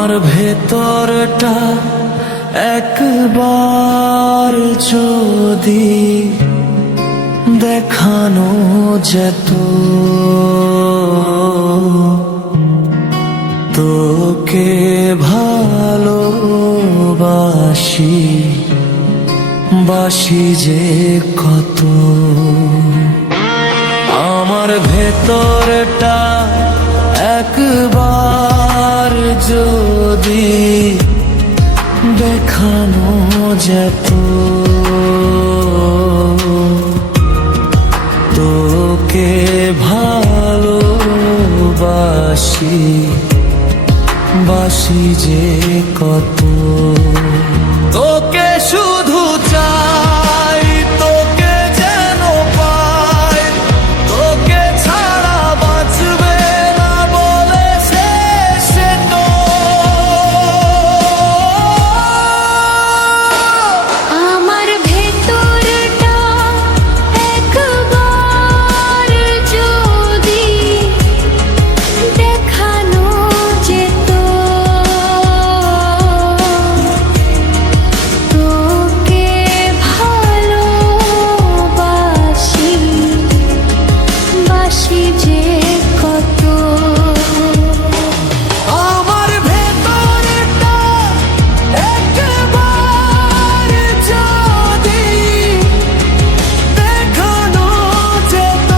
আমার ভেতরটা একবার যদি দেখানো যেত, তোকে ভালোবাসি বাসি যে কত। আমার ভেতরটা একবার যদি দেখানো যেত, তোকে ভালোবাসি বাসি যে কত। তোকে শুধু চাই, তোকে যেন পাই, তোকে ছাড়া বাঁচবে না বলে শেষে তো। আমার ভেতরটা একবার যদি দেখানো যেত, তোকে ভালোবাসি বাসি যে কত। আমার ভেতরটা একবার যদি দেখানো যেত,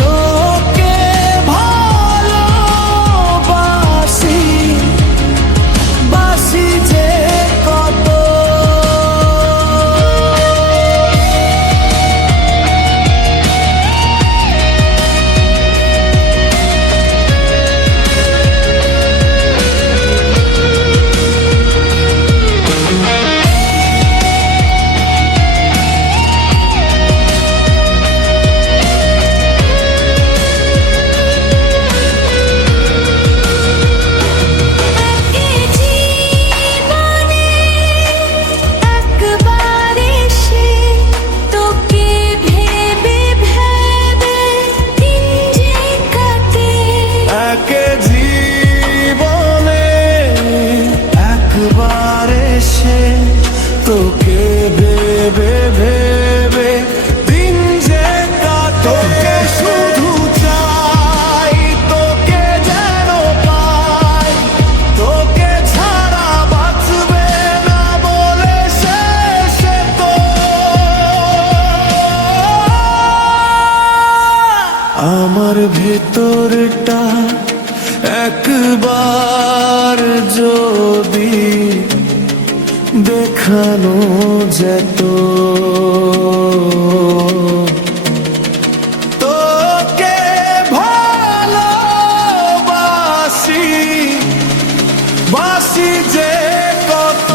তোকে ভালোবাসি বাসি যে কত। জীবনে একবার এসে তোকে ভেবে ভেবে দিন যে কাটে। একে জীবনে একবার এসে তোকে ভেবে ভেবে দিন যে কাটে। তোকে শুধু চাই, তোকে যেন পাই, তোকে ছাড়া বাঁচবে না বলে শেষে তো। আমার ভেতরটা একবার যদি দেখানো যেত, তোকে ভালোবাসি বাসি যে কত।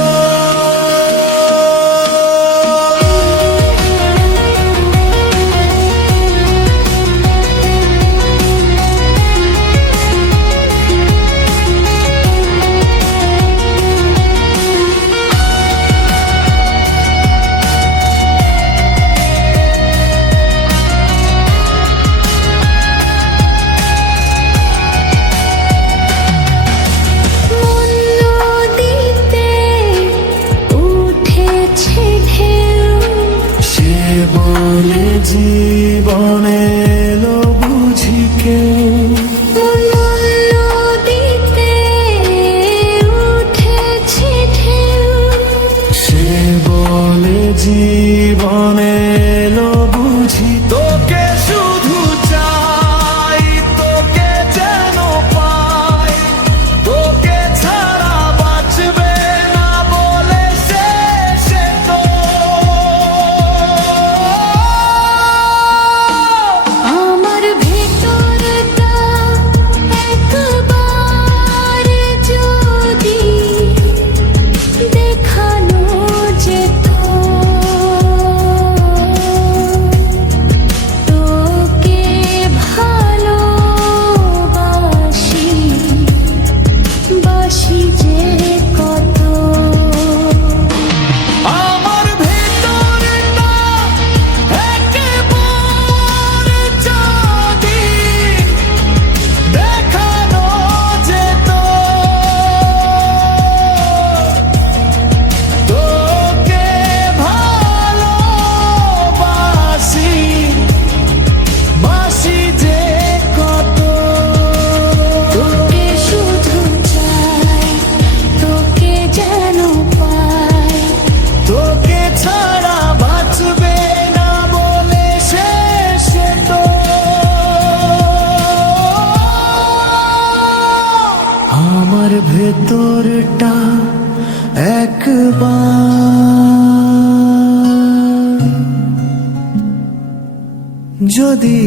ভেতরটা একবার যদি